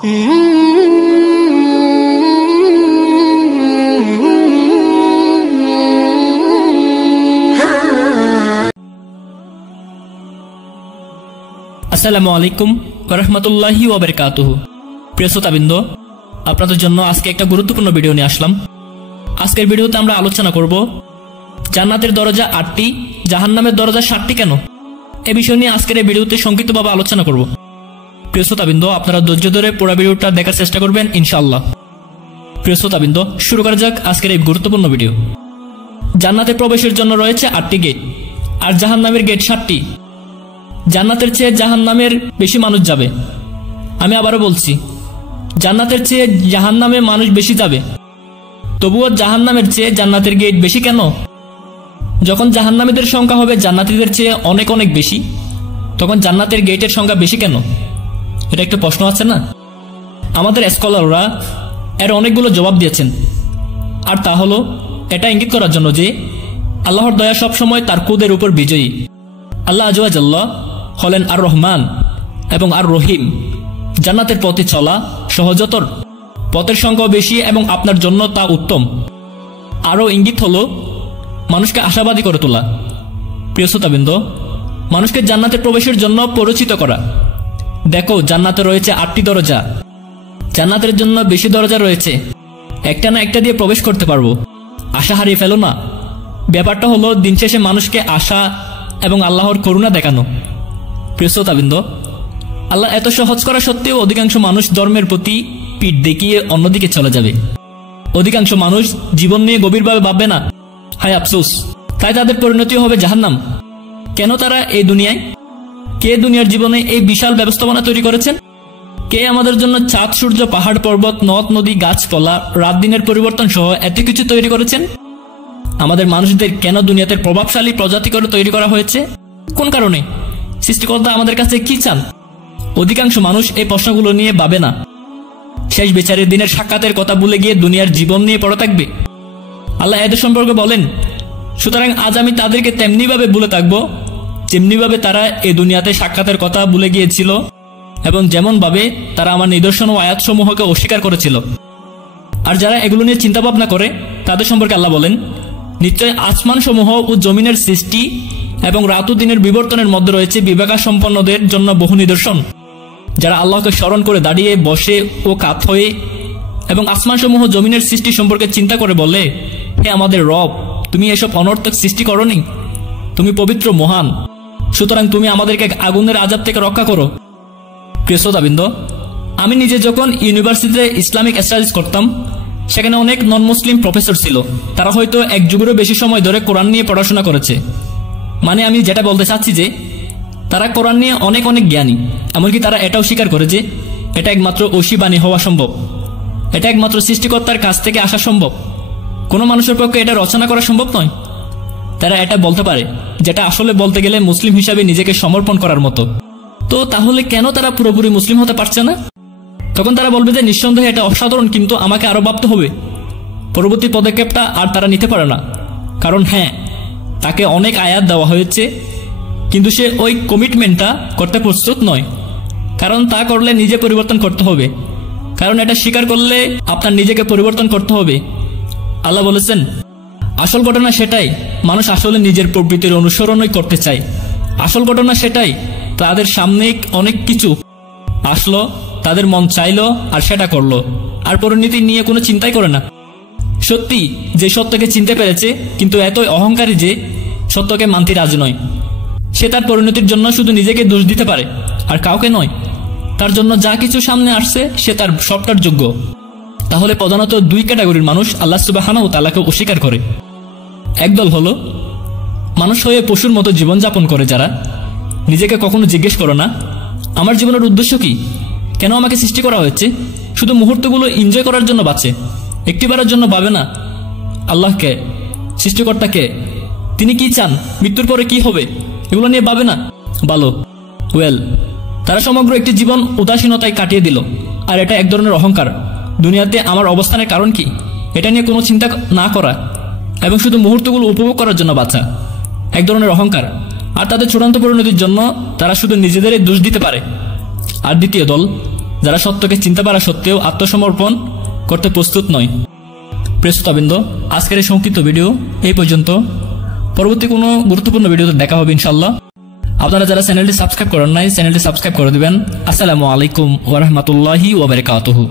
আসসালামু আলাইকুম ওয়া রাহমাতুল্লাহি ওয়া বারাকাতুহু। প্রিয় শ্রোতাবৃন্দ, আপনাদের জন্য আজকে একটা গুরুত্বপূর্ণ ভিডিও নিয়ে আসলাম। আজকের ভিডিওতে আমরা আলোচনা করব জান্নাতের দরজা 8টি, জাহান্নামের দরজা 7টি কেন। এই বিষয় নিয়ে আজকের এই ভিডিওতে সংক্ষিপ্তভাবে আলোচনা করব। প্রিয় শ্রোতাবৃন্দ, আপনারা ধৈর্য ধরে পুরো ভিডিওটা দেখার চেষ্টা করবেন ইনশাআল্লাহ। প্রিয় শ্রোতাবৃন্দ, শুরু করা যাক আজকের এই গুরুত্বপূর্ণ ভিডিও। জান্নাতে প্রবেশের জন্য রয়েছে 8টি গেট, আর জাহান্নামের গেট 7টি। জান্নাতের চেয়ে জাহান্নামের বেশি মানুষ যাবে। আমি আবারও বলছি, জান্নাতের চেয়ে জাহান্নামে মানুষ বেশি যাবে। তবুও জাহান্নামের চেয়ে জান্নাতের গেট বেশি কেন? যখন জাহান্নামীদের সংখ্যা হবে জান্নাতীদের চেয়ে অনেক অনেক বেশি, তখন জান্নাতের গেটের সংখ্যা বেশি কেন? এটা একটা প্রশ্ন আছে না? আমাদের স্কলাররা এর অনেকগুলো জবাব দিয়েছেন, আর তা হলো এটা ইঙ্গিত করার জন্য যে আল্লাহর দয়া সবসময় তার কুদের উপর বিজয়ী। আল্লাহ আযজা ওয়া জাল্লা হলেন আর রহমান এবং আর রহিম। জান্নাতের পথে চলা সহজতর, পথের সংখ্যা বেশি এবং আপনার জন্য তা উত্তম। আরও ইঙ্গিত হলো মানুষকে আশাবাদী করে তোলা। প্রিয় শ্রোতাবৃন্দ, মানুষকে জান্নাতে প্রবেশের জন্য পরিচিত করা। দেখো, জান্নাতে রয়েছে 8টি দরজা। জান্নাতের জন্য বেশি দরজা রয়েছে, একটা না একটা দিয়ে প্রবেশ করতে পারবো। আশা হারিয়ে ফেলো না। ব্যাপারটা হলো দিন শেষে মানুষকে আশা এবং আল্লাহর করুণা দেখানো। প্রিয় শ্রোতাবৃন্দ, আল্লাহ এত সহজ করা সত্ত্বেও অধিকাংশ মানুষ ধর্মের প্রতি পিঠ দেখিয়ে অন্যদিকে চলে যাবে। অধিকাংশ মানুষ জীবন নিয়ে গভীরভাবে ভাববে না। হায় আফসোস, তাই তাদের পরিণতি হবে জাহান্নাম। কেন তারা এই দুনিয়ায়? কে দুনিয়ার জীবনে এই বিশাল ব্যবস্থাপনা তৈরি করেছেন? কে আমাদের জন্য চাঁদ, সূর্য, পাহাড়, পর্বত, নদ, নদী, গাছপালা, রাত দিনের পরিবর্তন সহ এত কিছু তৈরি করেছেন? আমাদের মানুষদের কেন দুনিয়াতে প্রভাবশালী প্রজাতি করে তৈরি করা হয়েছে? কোন কারণে? সৃষ্টিকর্তা আমাদের কাছে কি চান? অধিকাংশ মানুষ এই প্রশ্নগুলো নিয়ে ভাবে না। শেষ বিচারের দিনের সাক্ষাতের কথা ভুলে গিয়ে দুনিয়ার জীবন নিয়ে পড়ে থাকবে। আল্লাহ এদের সম্পর্কে বলেন, সুতরাং আজ আমি তাদেরকে তেমনিভাবে ভুলে থাকবো যেমনিভাবে তারা এই দুনিয়াতে সাক্ষাতের কথা ভুলে গিয়েছিল এবং যেমনভাবে তারা আমার নিদর্শন ও আয়াতসমূহকে অস্বীকার করেছিল। আর যারা এগুলো নিয়ে চিন্তা ভাবনা করে তাদের সম্পর্কে আল্লাহ বলেন, নিশ্চয় আসমানসমূহ ও জমিনের সৃষ্টি এবং রাত ও দিনের বিবর্তনের মধ্যে রয়েছে বিবেকা সম্পন্নদের জন্য বহু নিদর্শন, যারা আল্লাহকে স্মরণ করে দাঁড়িয়ে, বসে ও কাত হয়ে এবং আসমানসমূহ জমিনের সৃষ্টি সম্পর্কে চিন্তা করে বলে, হে আমাদের রব, তুমি এসব অনর্থক সৃষ্টি করনি, তুমি পবিত্র, মহান, সুতরাং তুমি আমাদেরকে আগুনের আযাব থেকে রক্ষা করো। প্রিয় শ্রোতাবৃন্দ, আমি নিজে যখন ইউনিভার্সিটিতে ইসলামিক স্টাডিজ করতাম, সেখানে অনেক নন মুসলিম প্রফেসর ছিল। তারা হয়তো এক যুগেরও বেশি সময় ধরে কোরআন নিয়ে পড়াশোনা করেছে। মানে আমি যেটা বলতে চাচ্ছি যে তারা কোরআন নিয়ে অনেক অনেক জ্ঞানী। এমনকি তারা এটাও স্বীকার করে যে এটা একমাত্র ঐশী বাণী হওয়া সম্ভব, এটা একমাত্র সৃষ্টিকর্তার কাছ থেকে আসা সম্ভব, কোনো মানুষের পক্ষে এটা রচনা করা সম্ভব নয়। তারা এটা বলতে পারে, যেটা আসলে বলতে গেলে মুসলিম হিসাবে নিজেকে সমর্পণ করার মতো। তো তাহলে কেন তারা পুরোপুরি মুসলিম হতে পারছে না? তখন তারা বলবে যে নিঃসন্দেহে এটা অসাধারণ, কিন্তু আমাকে আরো ভাবতে হবে। পরবর্তী পদক্ষেপটা আর তারা নিতে পারে না, কারণ হ্যাঁ, তাকে অনেক আয়াত দেওয়া হয়েছে, কিন্তু সে ওই কমিটমেন্টটা করতে প্রস্তুত নয়। কারণ তা করলে নিজে পরিবর্তন করতে হবে, কারণ এটা স্বীকার করলে আপনার নিজেকে পরিবর্তন করতে হবে। আল্লাহ বলেছেন, আসল ঘটনা সেটাই, মানুষ আসলে নিজের প্রবৃত্তির অনুসরণই করতে চায়। আসল ঘটনা সেটাই, তাদের সামনে অনেক কিছু আসলো, তাদের মন চাইলো আর সেটা করলো, আর পরিণতি নিয়ে কোনো চিন্তাই করে না। সত্যি যে সত্যকে চিনতে পেরেছে, কিন্তু এতই অহংকারী যে সত্যকে মানতে রাজি নয়। সে তার পরিণতির জন্য শুধু নিজেকে দোষ দিতে পারে আর কাউকে নয়। তার জন্য যা কিছু সামনে আসছে সে তার সবটার যোগ্য। তাহলে প্রধানত 2 ক্যাটাগরির মানুষ আল্লাহ সুবহানাহু ওয়া তাআলাকে অস্বীকার করে। একদল হলো মানুষ হয়ে পশুর মতো জীবনযাপন করে, যারা নিজেকে কখনো জিজ্ঞেস করে না আমার জীবনের উদ্দেশ্য কি, কেন আমাকে সৃষ্টি করা হয়েছে। শুধু মুহূর্তগুলো এনজয় করার জন্য বাঁচে, একটিবারের জন্য ভাবে না আল্লাহকে, সৃষ্টিকর্তাকে, তিনি কি চান, মৃত্যুর পরে কি হবে, এগুলো নিয়ে ভাবে না। ভালো, ওয়েল, তারা সমগ্র একটি জীবন উদাসীনতায় কাটিয়ে দিল। আর এটা এক ধরনের অহংকার। দুনিয়াতে আমার অবস্থানের কারণ কি, এটা নিয়ে কোনো চিন্তা না করা এবং শুধু মুহূর্তগুলো উপভোগ করার জন্য বাঁচা, এক ধরনের অহংকার। আর তাদের চূড়ান্ত পরিণতির জন্য তারা শুধু নিজেদেরই দোষ দিতে পারে। আর দ্বিতীয় দল, যারা সত্যকে চিনতে পারা সত্ত্বেও আত্মসমর্পণ করতে প্রস্তুত নয়। প্রিয় শ্রোতাবৃন্দ, আজকের এই সংক্ষিপ্ত ভিডিও এই পর্যন্ত। পরবর্তী কোনো গুরুত্বপূর্ণ ভিডিওতে দেখা হবে ইনশাল্লাহ। আপনারা যারা চ্যানেলটি সাবস্ক্রাইব করেন নাই, চ্যানেলটি সাবস্ক্রাইব করে দিবেন। আসসালামু আলাইকুম ওয়া রাহমাতুল্লাহি ওয়া বারাকাতুহু।